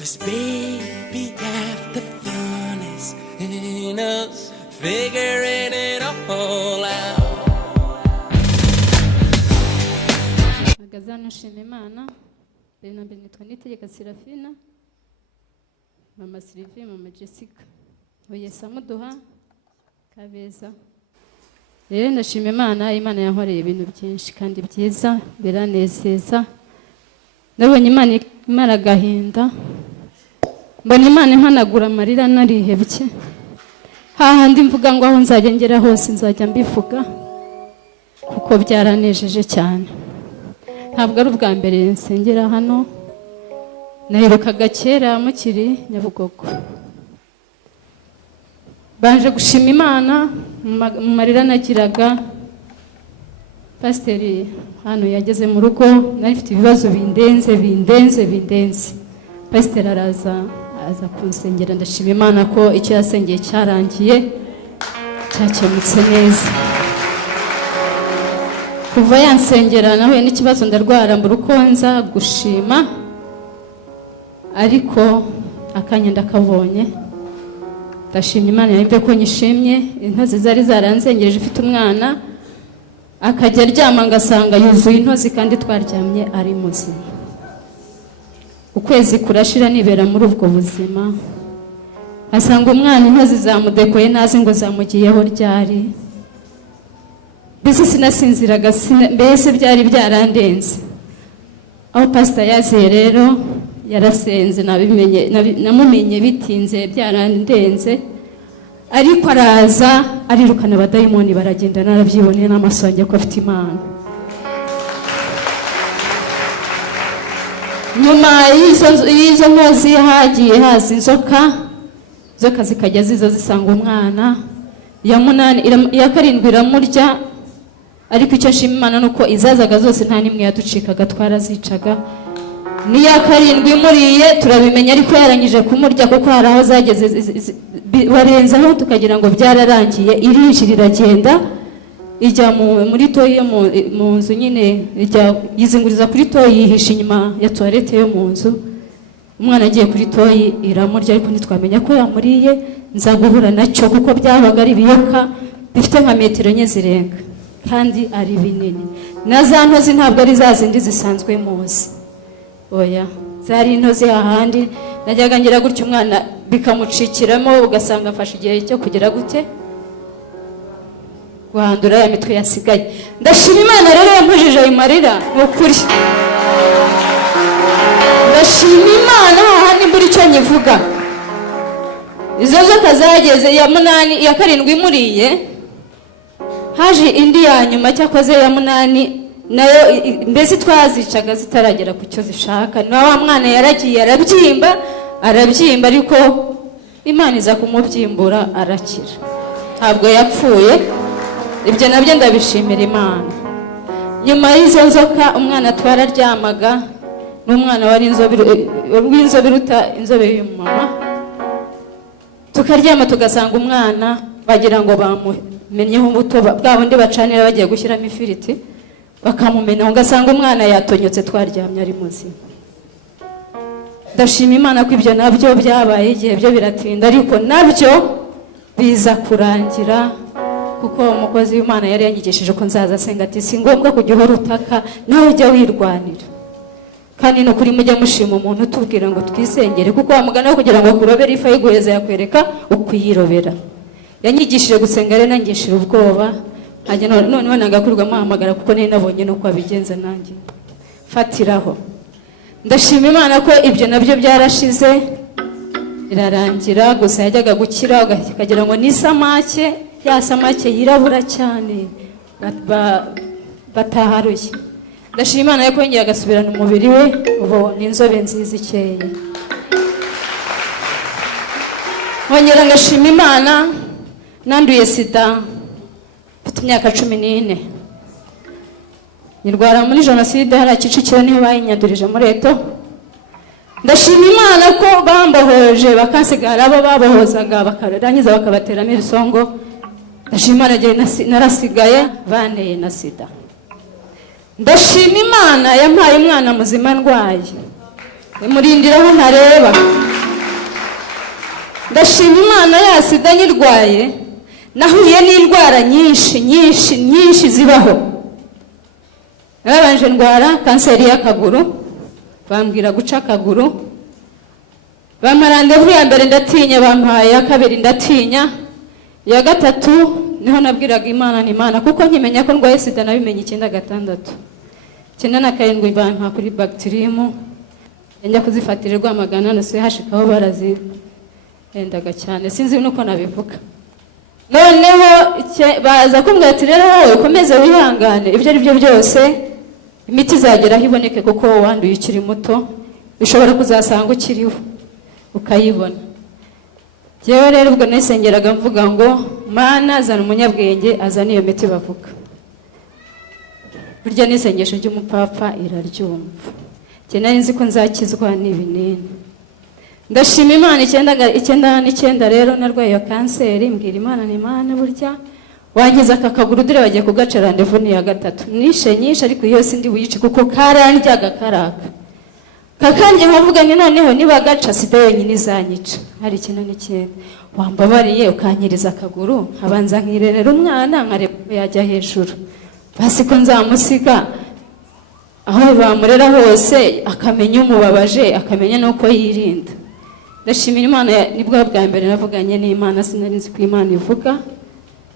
'Cause baby, half the fun is in us figuring it all out. Magazano nshima Imana. Bena nitwa Nitegeka Serafina, Mama Sylvie, Mama Jessica, Oyesa Muduha, Kabeza. Rero ndashima Imana, Imana yankoreye ibintu byinshi kandi byiza biranezeza. Nabonye Imana imara gahinda, mbona Imana impanagura amarira narihebye. Hahandi mvuga ngo aho nzajya ngera hose nzajya mbivuga kuko byaranejeje cyane. Ntabwo ari ubwa mbere nsengera hano, naherukaga kera mukiri Nyabugogo. Baje gushima Imana mu marira nagiraga. Pasiteri hano yageze mu rugo, nari mfite ibibazo bindenze. Pasiteri aza kunsengera, ndashima Imana ko icyo yasengeye cyarangiye cyakemutse neza. Kuva yansengera nahuye n'ikibazo ndarwara mbura uko nza gushima, ariko akanya ndakabonye. Ndashimye Imana yambe ko nyishimye. Intozi zari zaranzengereje ifite umwana, akajya aryama ngasanga yuzuye intozi kandi twaryamye ari muzima. Ukwezi kurashira nibera muri ubwo buzima, asanga umwana intozi zamudekoye nazi ngo zamugiyeho ryari. Bisi sinasinziraga, mbese byari byarandenze. Aho pastor yaziye rero yarasenze, namumenye bitinze byarandenze, ariko araza arirukana abadayimoni baragenda, narabyiboneye n'amaso yanjye ko afite Imana. Nyuma y'izo ntozi hagiye haza inzoka zikajya ziza zisanga umwana. Iya karindwi iramurya, ariko icyo nshima Imana nuko izazaga zose nta nimwe yaducikaga, twarazicaga. N'iya karindwi imuriye turabimenya, ariko yarangije kumurya kuko hari aho zageze barenzaho tukagira ngo byararangiye. Irinjira iragenda ijya muri toyi yo mu nzu, nyine yizinguriza kuri toyi, yihisha inyuma ya toilette yo mu nzu. Umwana agiye kuri toyi iramurya, ariko ntitwamenya ko yamuriye. Nza guhura nacyo kuko byabaga ari ibiyoka bifite nka metero enye zirenga kandi ari binini. Na za ntozi ntabwo ari za zindi zisanzwe muzi, oya, zari intozi hahandi najyaga ngira gutyo umwana bikamucikiramo, ugasanga afashe igihe cyo kugira gute guhandura ya mitwe yasigaye. Ndashima Imana rero yampujije ayo marira, ni ukuri ndashima Imana hahandi mbura icyo nyivuga. Izo nzoka zageze iya karindwi imuriye, haje indi ya nyuma cyakoze ya munani, nayo mbese twazicaga zitaragera ku cyo zishaka. Na wa mwana yaragiye arabyimba, ariko Imana iza kumubyimbura arakira, ntabwo yapfuye. Ibyo nabyo ndabishimira Imana. Nyuma y'izo nzoka umwana twararyamaga, n'umwana wari inzobe iruta inzobe y'umumama. Tukaryama tugasanga umwana bagira ngo bamumenyeho ubuto, bwa bundi bacanira bagiye gushyiramo ifiriti, bakamumena, ugasanga umwana yatonyotse twaryamye ari muzima. Ndashima Imana ko ibyo nabyo byabaye igihe byo biratinda, ariko nabyo biza kurangira, kuko umukozi w'Imana yari yanyigishije ko nzaza asenga ati si ngombwa kujya uhora utaka, nawe ujya wirwanira. Kandi no kuri mujya mushima umuntu tubwira ngo twisengere, kuko wamugana kugira ngo kurobera ifa yiguheza yakwereka ukuyirobera. Yanyigishije gusenga rero nangishira ubwoba, ajya noneho nagakurwa muhamagara kuko nari nabonye nuko abigenza nanjye fatiraho. Ndashima Imana ko ibyo nabyo byarashize irarangira. Gusa yajyaga gukira ukagira ngo ni samake, ya samake yirabura cyane bataharuye. Ndashima Imana ko yongeye agasubirana umubiri we, ubu ni inzobe nziza ikeye. Nkongera ngashima Imana nanduye sida mfite imyaka 14. Nirwara muri jenoside hari Kicukiro, niho bayinyandurije muri Eto. Ndashima Imana ko bambohoje bakansigara abo babohozaga bakarangiza bakabateramo ibisongo. Ndashima Imana narasigaye banteye na sida. Ndashima Imana yampaye umwana muzima ndwaye. imurindiraho ntareba. Ndashima Imana ya sida nyirwaye nahuye n'indwara nyinshi zibaho. Narabanje ndwara kanseri y'akaguru, bambwira guca akaguru, bamarandevu ya mbere ndatinya, bampaye ya kabiri ndatinya, ya gatatu niho nabwiraga Imana ni Imana, kuko nkimenya ko ndwaye sida nabimenye 9/6. 9/7 bampa kuri bacterium, njya kuzifatirirwa amagana no se hashikaho barazirendaga cyane, sinzi nuko nabivuga. Noneho baza kumbwira ati rero wowe ukomeze wihangane, ibyo ari byo byose imiti izageraho iboneke, kuko wanduye ukiri muto bishobora kuzasanga ukiriho ukayibona. Jewe rero ubwo nesengeraga mvuga ngo Mana azana umunyabwenge azana iyo miti bavuga. Burya n'isengesho ry'umupapa iraryumva. Nari nzi ko nzakizwa n'ibinini. Ndashima Imana 9/9 rero narwaye ya kanseri, mbwira Imana ni Imana burya wangiza akakaguru dire bagiye kugaca randevu ni ya gatatu. Nishe nyinshi ariko iyo sindi buyice kuko karandyaga karaka. Kakanje nkavuganye noneho niba gaca sida yenyine izanyica. Hari 9/9 wambabariye ukankiriza akaguru, abanza nkirerera umwana nkareba yajya hejuru. Basi ko nzamusika aho bamurera hose akamenya umubabaje, akamenya nuko yirinda. Ndashimira Imana nibwo bwa mbere navuganye n'Imana, sinari nzi ko Imana ivuga.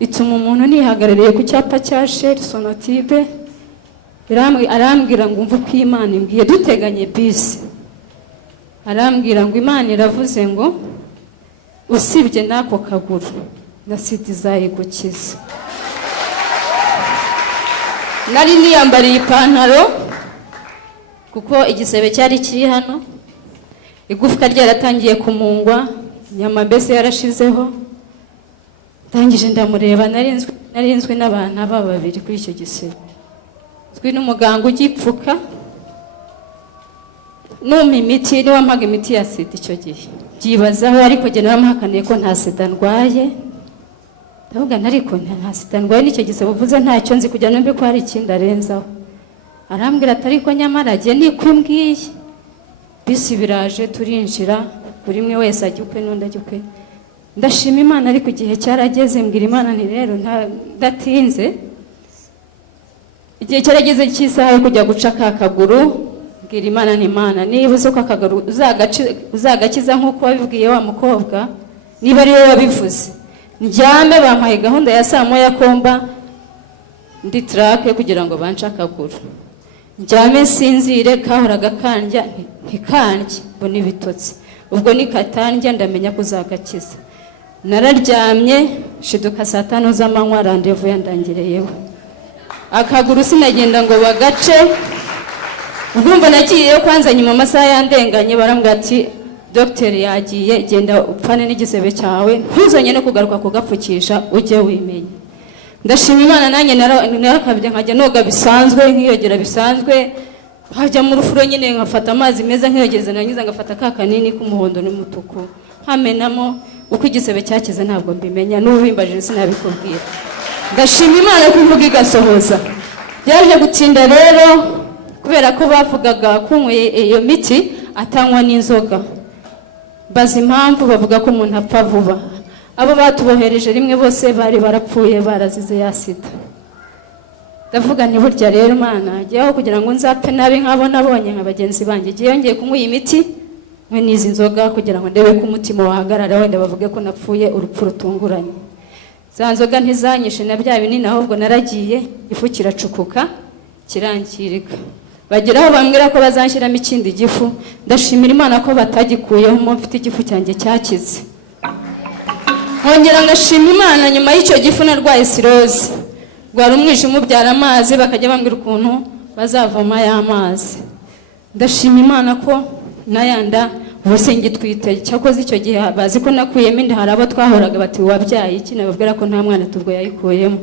Ituma umuntu nihagarariye ku cyapa cya Shell Sonatube, arambwira ngo umva ko Imana imbwiye, duteganye bisi. Arambwira ngo Imana iravuze ngo usibye nako kaguru na sida izayigukiza. Nari niyambariye ipantaro kuko igisebe cyari kiri hano, igufwa ryaratangiye kumungwa, nyama mbese yarashizeho. Tangije ndamureba, narinzwe n'abantu babiri kuri icyo gisebe. Zwi n'umuganga ugipfuka numpa imiti, niwe wampaga imiti ya sida icyo gihe. Byibazaho ariko jye naramuhakaniye ko nta sida ndwaye. Ndavuga ariko nta sida ndwaye, n'icyo gisebe uvuze ntacyo nzi, kujya numve ko hari ikindi arenzaho. Arambwira ati ariko nyamara jye nikwimbwiye. Bisi biraje turinjira, buri mwe wese ajya ukwe n'undi ajya ukwe. Ndashima Imana ariko igihe cyarageze, mbwira Imana nti rero ndatinze. Igihe cyarageze cy'isaha yo kujya guca akaguru, mbwira Imana ni Imana niba uzi ko akaguru uzagakiza nk'uko wabibwiye wa mukobwa, niba ari wowe wabivuze. Njyame bampaye gahunda ya saa moya komba ndi track kugira ngo banca akaguru. Njyame sinzire, kahoraga kandya ntikandye mbona ibitotsi. Ubwo nikatandya ndamenya kuzagakiza. Nararyamye shiduka saa 5 z'amanywa randevu yandangireyeho. Akaguru sinagenda ngo bagace. Ubwo nagiye kwanza nyuma amasaha yandenganye, barambwira ati Dr. yagiye, genda upfane n'igisebe cyawe, ntuzonye no kugaruka kugapfukisha, ujye wimenya. Ndashima Imana nanjye narakabye nkajya noga bisanzwe, nkiyogera bisanzwe, hajya mu rufuro nyine nkafata amazi meza nkiyogeza, nangiza ngafata ka kanini k'umuhondo n'umutuku hamenamo. Uko igisebe cyakize ntabwo mbimenya, n'ubimbaje sinabikubwira. Ndashima Imana kuvuga igasohoza. Byaje gutinda rero kubera ko bavugaga kunywa iyo miti atanywa n'inzoga. Bazi impamvu bavuga ko umuntu apfa vuba. Abo batubohereje rimwe bose bari barapfuye barazize ya sida. Ndavuga nti burya rero Mana giyeho kugira ngo nzapfe nabi nk'abo nabonye nk'abagenzi banjye, giye yongeye kunywa iyi miti mwe nizi nzoga kugira ngo ndebe ko umutima wahagarara, wenda bavuge ko napfuye urupfu rutunguranye. Za nzoga ntizanyishe na bya binini, ahubwo naragiye ifu kiracukuka kirangirika. Bageraho bambwira ko bazanshyiramo ikindi gifu. Ndashimira Imana ko batagikuyeho, mfite igifu cyanjye cyakize. Nkongera ngashima Imana nyuma y'icyo gifu narwaye cirrhose. Gwara umwijima ubyara amazi, bakajya bambwira ukuntu bazavoma y'amazi. Ndashima Imana ko nayanda ubusenge twite, cyakoze icyo gihe bazi ko nakuyemo inda, hari abo twahoraga bati wabyaye iki, nababwira ko nta mwana tubwo yayikuyemo.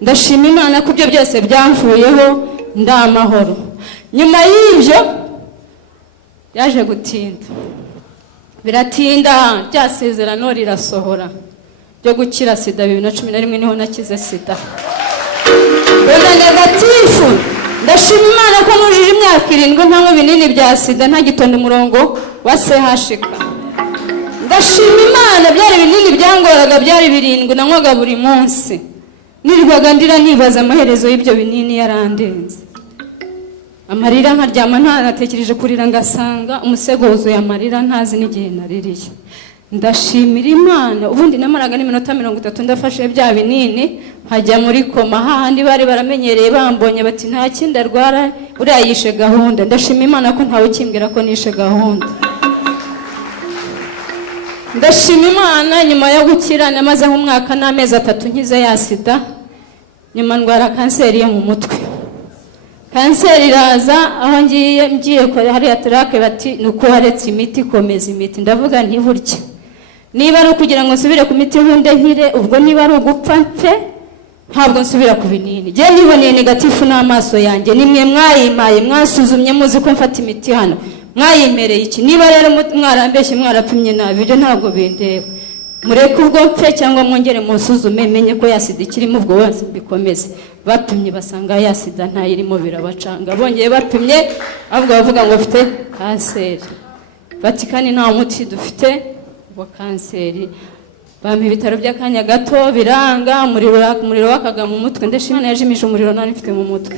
Ndashima Imana ko ibyo byose byamvuyeho ndamahoro. Nyuma y'ibyo yaje gutinda, biratinda, byasezerano rirasohora byo gukira sida. 2011 niho nakize sida. Bona negatifu ndashima Imana ko nujije imyaka 7 ntanywa ibinini bya sida, ntagitonda umurongo wa CHK. ndashima Imana, byari ibinini byangoraga, byari 7 nanywaga buri munsi, nirwaga ndira nibaza amaherezo y'ibyo binini yarandenze. Amarira nkaryama ntanatekereje kurira, ngasanga umusego wuzuye amarira, ntazi n'igihe naririye. Ndashimira Imana, ubundi namaraga n'iminota 30 ndafashe bya binini, hajya muri koma, hahandi bari baramenyereye bambonye bati nta kindi arwara, uriya yishe gahunda. ndashima Imana ko ntawe ukimbwira ko nishe gahunda. ndashima Imana, nyuma yo gukira namaze nk'umwaka n'amezi 3 nkize ya sida, nyuma ndwara kanseri yo mu mutwe. Kanseri iraza, aho ngiye ko hariya turake bati nuko haretse imiti, komeza imiti. ndavuga nti burya niba ari kugira ngo nsubire ku miti hunde nkire, ubwo niba ari ugupfa mfe, ntabwo nsubira ku binini. Je niboneye negatifu n'amaso yanjye, nimwe mwayimaye, mwasuzumye muzi ko mfata imiti hano, mwayimereye iki? Niba rero mwarambeshye, mwarapimye nabi, ibyo ntabwo bindeba. Mureke ubwo mfe cyangwa mwongere musuzume, menye ko yasida ikirimo, ubwo wese bikomeze. Bapimye basanga yasida ntayirimo, birabacanga. Bongeye bapimye, ahubwo bavuga ngo ufite kanseri. Bati kandi nta muti dufite wa kanseri. Bampa ibitaro by'akanya gato biranga, umuriro wakaga mu mutwe. Ndashima Imana yajimije umuriro nari mfite mu mutwe.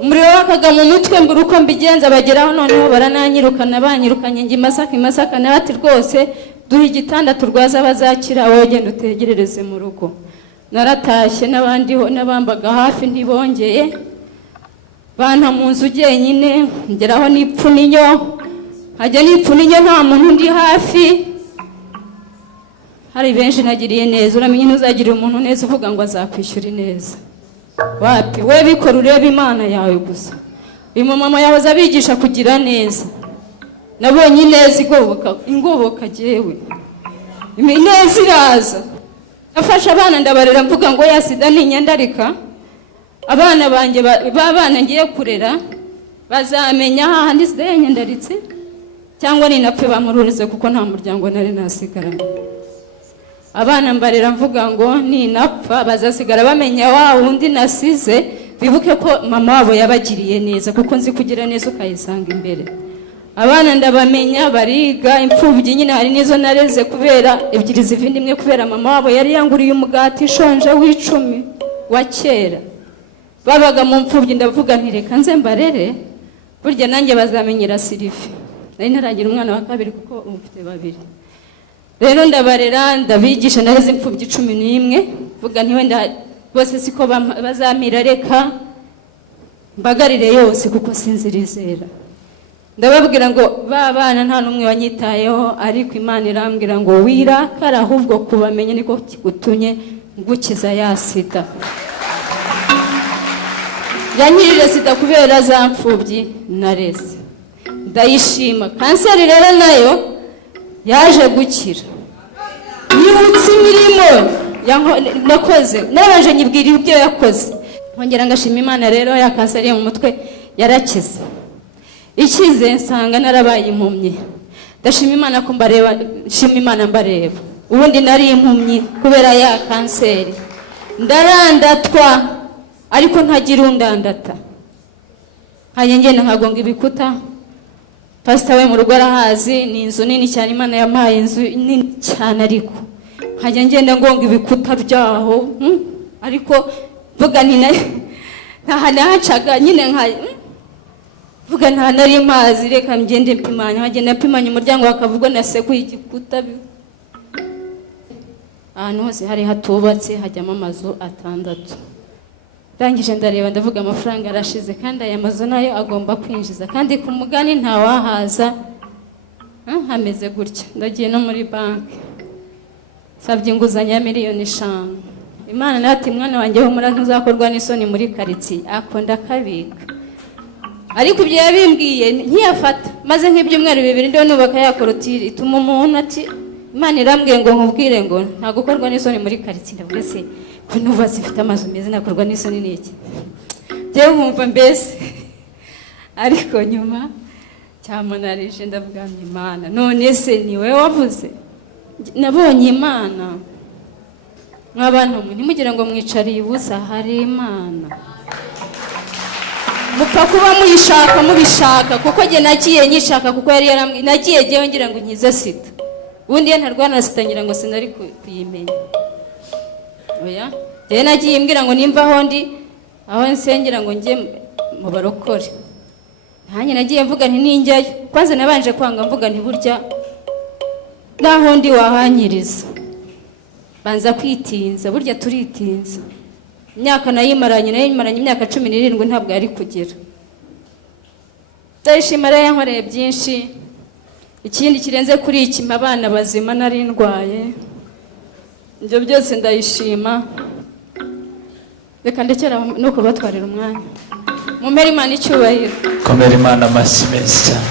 Umuriro wakaga mu mutwe, mbura uko mbigenza, bageraho noneho barananyirukana, banyirukanye njye Masaka bati rwose duhe igitanda turwaza bazakira, wowe genda utegerereze mu rugo. Naratashye, n'abandi n'abambaga hafi ntibongeye, banta mu nzu jyenyine, ngeraho n'ipfuninyo, hajya n'ipfuninyo nta muntu ndi hafi. Hari benshi nagiriye neza, uramenye ntuzagirira umuntu neza uvuga ngo azakwishyura neza. Wapi, we bikora ureba Imana yawe gusa. Uyu mama yahoze abigisha kugira neza, nabonye ineza ingoboka jewe, ineza iraza. Nafashe abana ndabarera, mvuga ngo ya sida ni nyandarika, abana banjye babana ngiye kurera bazamenya hahandi sida yanyandaritse, cyangwa ninapfe bamururize, kuko nta muryango nari nasigaranye. Abana mbarera mvuga ngo ninapfa bazasigara bamenya wa wundi nasize, bibuke ko mama wabo yabagiriye neza, kuko nzi kugira neza ukayisanga imbere. Abana ndabamenya, bariga. Imfubyi nyine hari nizo nareze kubera ebyiri zivindi imwe, kubera mama wabo yari yanguriye umugati ishonje w'10 wa kera. Babaga mu mfubyi, ndavuga nti reka nze mbarere, burya nanjye bazamenyera Silive. Nari naragira umwana wa kabiri kuko umufite 2. Rero ndabarera, ndabigisha, nareze imfubyi 11, vuga nti wenda bose siko bazamira, reka mbagarire yose kuko sinzirizera. Ndababwira ngo babana nta numwe wanyitayeho, ariko Imana irambwira ngo wirakara, ahubwo kubamenye niko kigutunye ngukiza ya sida. Yanyirire sida kubera za mfubyi nareze, ndayishima. Kanseri rero nayo yaje gukira, yibutse imirimo nakoze, nabanje nyibwira ibyo yakoze. Nkongera ngashima Imana rero, ya kanseri mu mutwe yarakize. Ikize nsanga narabaye impumyi. Ndashima Imana ko mbareba, shima Imana mbareba. Ubundi nari impumyi kubera ya kanseri, ndarandatwa ariko ntagira undandata. Ngenda nkagonga ibikuta. Pastor we mu rugo arahazi, ni inzu nini cyane, Imana yampaye inzu nini cyane, ariko ngenda ngonga ibikuta byaho, ariko vuga ni ntahacaga nyine vuga nta nari mazi, reka ngende mpimanya. Hagenda mpimanya umuryango bakavugwa na se kuyigikuta. Ahantu hose hari hatubatse hajyamo amazu 6. Rangije ndareba, ndavuga amafaranga arashize, kandi aya mazu nayo agomba kwinjiza, kandi ku mugani nta wahaza hameze gutya. Ndagiye no muri banki, sabye inguzanyo ya $5,000,000. Imana nati mwana wanjye ho muri ntuzakorwa n'isoni muri karitsiye, akunda kabika. Ariko ibyo yabimbwiye ntiyafata, maze nk'ibyumweru 2 ndio nubaka ya korotire. Ituma umuntu ati Imana irambwiye ngo nkubwire ngo nta gukorwa n'isoni muri karitsiye. Ndavuga se ko nuba zifite amazu meza, nakorwa n'isoni n'iki? Jewe nkumva mbese. Ariko nyuma cyamunarije, ndavuga Imana, none se ni wewe wavuze? Nabonye Imana. Nk'abantu ntimugire ngo mwicariye ubusa, hari Imana. mupfa kuba muyishaka mubishaka kuko jye nagiye nyishaka kuko yari yarambwiye nagiye jyewe ngira ngo nkize sida ubundi iyo ntarwana sida ngira ngo sinari kuyimenya oya jyewe nagiye mbwira ngo nimva aho ndi aho nsengera ngo njye mu barokore nanjye nagiye mvuga nti ninjyayo kwanza nabanje kwanga mvuga nti burya naho ndi wahanyiriza banza kwitinza burya turitinza imyaka nayimaranye imyaka 17 ntabwo yari kugera ndayishima rero yankoreye byinshi ikindi kirenze kuri iki abana bazima nari ndwaye ibyo byose ndayishima reka ndekera no kubatwarira umwanya mu Imana icyubahiro komera Imana amashyi menshi cyane